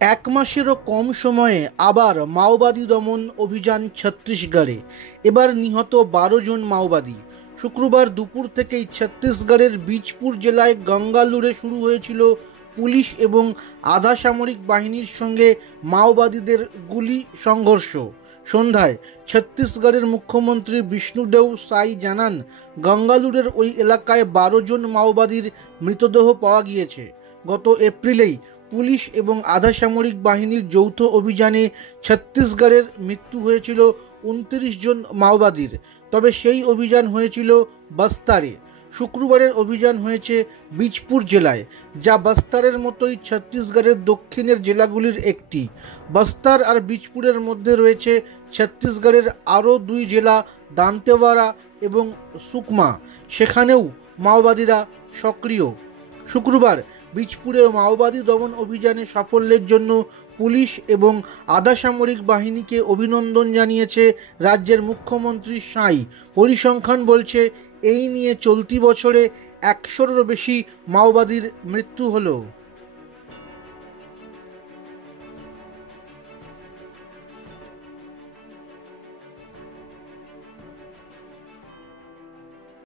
এক মাসেরও কম সময়ে আবার মাওবাদী দমন অভিযান ছত্তিশগড়ে। এবার নিহত 12 জন মাওবাদী। শুক্রবার দুপুর থেকেই ছত্তিশগড়ের বীজপুর জেলায় গঙ্গালুরে শুরু হয়েছিল পুলিশ এবং আধা সামরিক বাহিনীর সঙ্গে মাওবাদীদের গুলি সংঘর্ষ। সন্ধ্যায় ছত্তিশগড়ের মুখ্যমন্ত্রী বিষ্ণুদেও সাই জানান, গঙ্গালুরের ওই এলাকায় 12 জন মাওবাদীর মৃতদেহ পাওয়া গিয়েছে। গত এপ্রিলেই পুলিশ এবং আধা সামরিক বাহিনীর যৌথ অভিযানে ছত্তিশগড়ের মৃত্যু হয়েছিল 29 জন মাওবাদীর। তবে সেই অভিযান হয়েছিল বস্তারে। শুক্রবারের অভিযান হয়েছে বীজপুর জেলায়, যা বস্তারের মতোই ছত্তিশগড়ের দক্ষিণের জেলাগুলির একটি। বস্তার আর বীজপুরের মধ্যে রয়েছে ছত্তিশগড়ের আরও 2 জেলা, দান্তেওয়াড়া এবং সুকমা। সেখানেও মাওবাদীরা সক্রিয়। শুক্রবার বীজপুরে মাওবাদী দমন অভিযানে সাফল্যের জন্য পুলিশ এবং আধা সামরিক বাহিনীকে অভিনন্দন জানিয়েছে রাজ্যের মুখ্যমন্ত্রী সাই। পরিসংখ্যান বলছে, এই নিয়ে চলতি বছরে 100-এরও বেশি মাওবাদীর মৃত্যু হলো।